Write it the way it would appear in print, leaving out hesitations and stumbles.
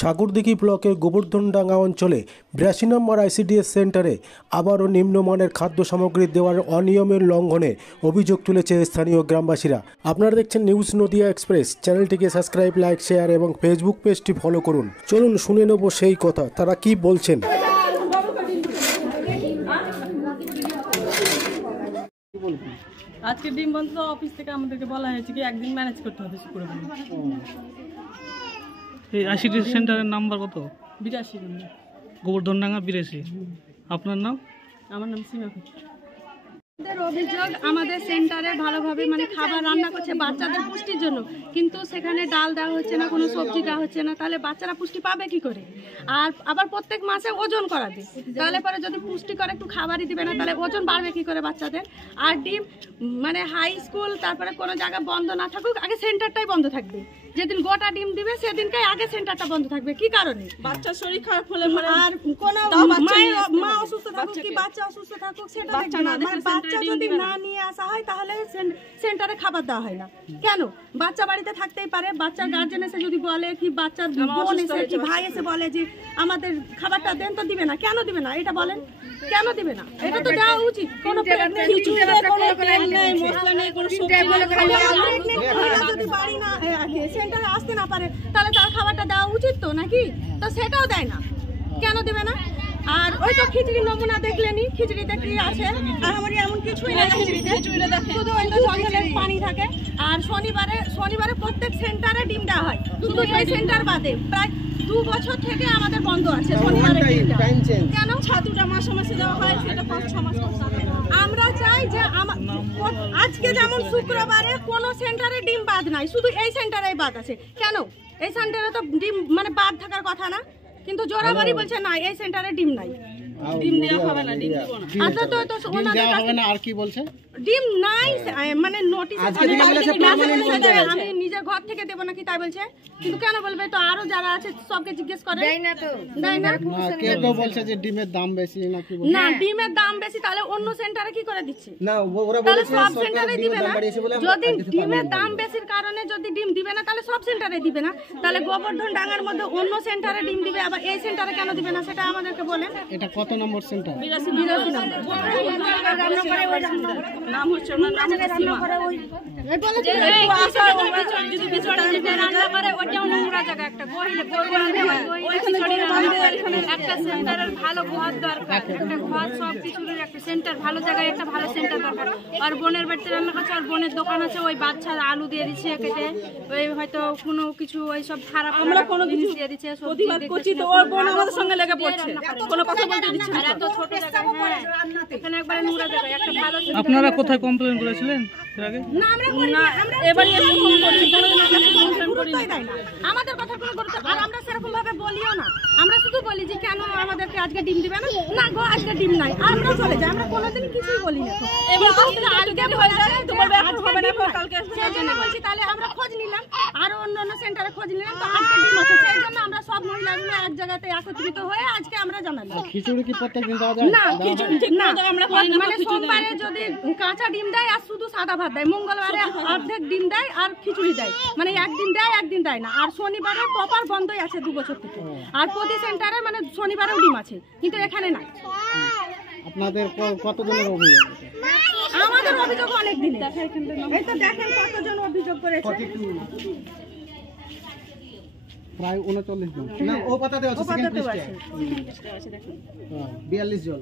সাগরদিঘি ব্লকের গোবর্ধনডাঙ্গা অঞ্চলে ৮২ নম্বর আইসিডিএস সেন্টারে আবারও নিম্নমানের খাদ্য সামগ্রী দেওয়ার অনিয়মের লঙ্ঘনে অভিযোগ তুলেছে স্থানীয় গ্রামবাসীরা। আপনারা দেখছেন নিউজ নদিয়া এক্সপ্রেস। চ্যানেলটিকে সাবস্ক্রাইব, লাইক, শেয়ার এবং ফেসবুক পেজটি ফলো করুন। চলুন শুনে নেব সেই কথা, তারা কি বলছেন। আজকে ডিম বন্ধ অফিস থেকে আমাদেরকে বলা হয়েছে কি একদিন ম্যানেজ করতে হবে শুক্রবার। এই আইসিডিএস সেন্টারের নাম্বার কত? ৮২ গোবর্ধনডাঙ্গা ৮২। আপনার নাম? আমার নাম সীমা খাতুন। আমাদের অভিযোগ, আমাদের সেন্টারে ভালোভাবে খাবার রান্না করছে বাচ্চাদের পুষ্টির জন্য, কিন্তু সেখানে ডাল দেওয়া হচ্ছে না, কোনো সবজি দেওয়া হচ্ছে না। তাহলে বাচ্চারা পুষ্টি পাবে কি করে? আর আবার প্রত্যেক মাসে ওজন করাবে, তাহলে পরে যদি পুষ্টিকর একটু খাবারই দিবে না তাহলে ওজন বাড়বে কি করে বাচ্চাদের? আর ডিম হাই স্কুল তারপরে কোনো জায়গা বন্ধ না থাকুক, আগে সেন্টারটাই বন্ধ থাকবে। যেদিন গোটা ডিম দিবে সেদিনকে আগে সেন্টারটা বন্ধ থাকবে। কি কারণে? বাচ্চার শরীর খারাপ হলে আর কোনো মা অসুস্থ থাকুক কি বাচ্চা অসুস্থ থাকুক সেটা বাচ্চা যদি না নিয়ে আসা হয় তাহলে সেন্টারে খাবার দেওয়া হয় না কেন? বাচ্চা বাড়িতে থাকতেই পারে, বাচ্চার গার্জেন এসে যদি বলে কি বাচ্চার বোন এসে কি ভাই এসে বলে যে আমাদের খাবারটা দেন, তো দিবে না। কেন দিবে না এটা বলেন? কেন দিবে না? এটা তো দেওয়া উচিত। কোনো যদি বাড়ি না সেন্টারে আসতে না পারে তাহলে তার খাবারটা দেওয়া উচিত তো নাকি? তো সেটাও দেয় না, কেন দেবে না? আর ওই তো খিচুড়ি নমুনা দেখলেনি, খিচুড়িতে কি আছে? আমারই এমন কিছুই না, খিচুড়িতে শুধু ওই তো জঙ্গলের পানি থাকে। আর শনিবারে প্রত্যেক সেন্টারে ডিম দেওয়া হয়, শুধু এই সেন্টার বাদে। প্রায় 2 বছর থেকে আমাদের বন্ধ আছে শনিবারে ডিমটা। কেন? ছাতুটা মাসে মাসে দেওয়া হয়, সেটা 5-6 মাস আমরা চাই যে আজকে যেমন শুক্রবারে কোনো সেন্টারে ডিম বাদ নাই, শুধু এই সেন্টারেই বাদ আছে। কেন? এই সেন্টারে তো ডিম বাদ থাকার কথা না, কিন্তু জোরাবাড়ি বলছে না এই সেন্টারে ডিম নাই, ডিম দেওয়া হবে না, ডিম দিব না। আচ্ছা তো ওনাদের কাছে আর কি বলছে? ডিম নাই নোটিশ আমি নিজের ঘর থেকে দেবো নাকি তাই বলছে। কিন্তু কেন বলবে? তো আরো যারা আছে সবকে জিজ্ঞেস করে। দেয় না তো, দেয় না। কেউ তো বলছে যে ডিমের দাম বেশি নাকি? না, ডিমের দাম বেশি তাহলে অন্য সেন্টারে কি করে দিচ্ছে? না ওরা বলেছে সব সেন্টারে দিবে না। যদি ডিমের দাম বেশির কারণে যদি ডিম দিবে না তাহলে সব সেন্টারে দিবে না, তাহলে গোবর্ধনডাঙ্গার মধ্যে অন্য সেন্টারে ডিম দিবে, আবার এই সেন্টারে কেন দিবে না সেটা আমাদেরকে বলেন। এটা কত নম্বর সেন্টার? ৮২ নম্বর। নাম হচ্ছে ওনার নাম সীমা। একটা সেন্টারের ভালো ঘর দরকার, একটা ঘর সব কিছুর একটা সেন্টার ভালো জায়গায় একটা ভালো সেন্টার দরকার। আর বোনের বাড়িতে রান্না করছে, আর বোনের দোকান আছে, ওই বাচ্চা আলু দিয়ে দিচ্ছে কেটে, ওই হয়তো কোনো কিছু ওই সব খারাপ আমরা কোনো জিনিস দিয়ে দিচ্ছে, প্রতিবাদ করছি তো ওর বোন আমাদের সঙ্গে লেগে পড়ছে, কোনো কথা বলতে দিচ্ছে না। এত ছোট জায়গা, এখানে একবারে নোংরা জায়গা, একটা ভালো। আপনারা কোথায় কমপ্লেন করেছিলেন এর আগে? না আমরা এবারে ফোন করছি, কোনোদিন আমরা কমপ্লেন করি না, আমাদের কথা কোনো গুরুত্ব। আর আমরা সেরকম ভাবে বলিও না, আমরা শুধু বলি যে কেন আমাদেরকে আজকে ডিম দিবে না, না গো আজকে ডিম নাই, আমরা চলে যাই, আমরা কোনোদিন কিছুই বলি না। এবার আজকে হয়ে যায় তো বলবে এখন হবে না, কালকে সেজন্য বলছি। তাহলে আমরা খোঁজ নিলাম, আর অন্য সেন্টারে খোঁজ নিলাম, তো আজকে ডিম আছে, সেই জন্য আমরা সব মহিলাগুলো এক জায়গাতে একত্রিত হয়ে আজকে আমরা জানালাম। খিচুড়ি কি প্রত্যেকদিন দেওয়া যায়? না, খিচুড়ি ঠিক না, আমরা সোমবারে যদি কাঁচা ডিম দেয় আর শুধু সাদা ভাত দেয়, মঙ্গলবারে অর্ধেক ডিম দেয় আর খিচুড়ি দেয়, একদিন দেয় একদিন দেয় না। আর শনিবারে প্রপার বন্ধই আছে 2 বছর থেকে। আর প্রতি সেন্টারে শনিবারেও ডিম আছে, কিন্তু এখানে নাই। আপনাদের কতজনের অভিযোগ? আমাদের অভিযোগ অনেক দিন, এই তো দেখেন কতজন অভিযোগ করেছে। প্রায় 39 জন। না ও পাতাতে আছে, 42 জন।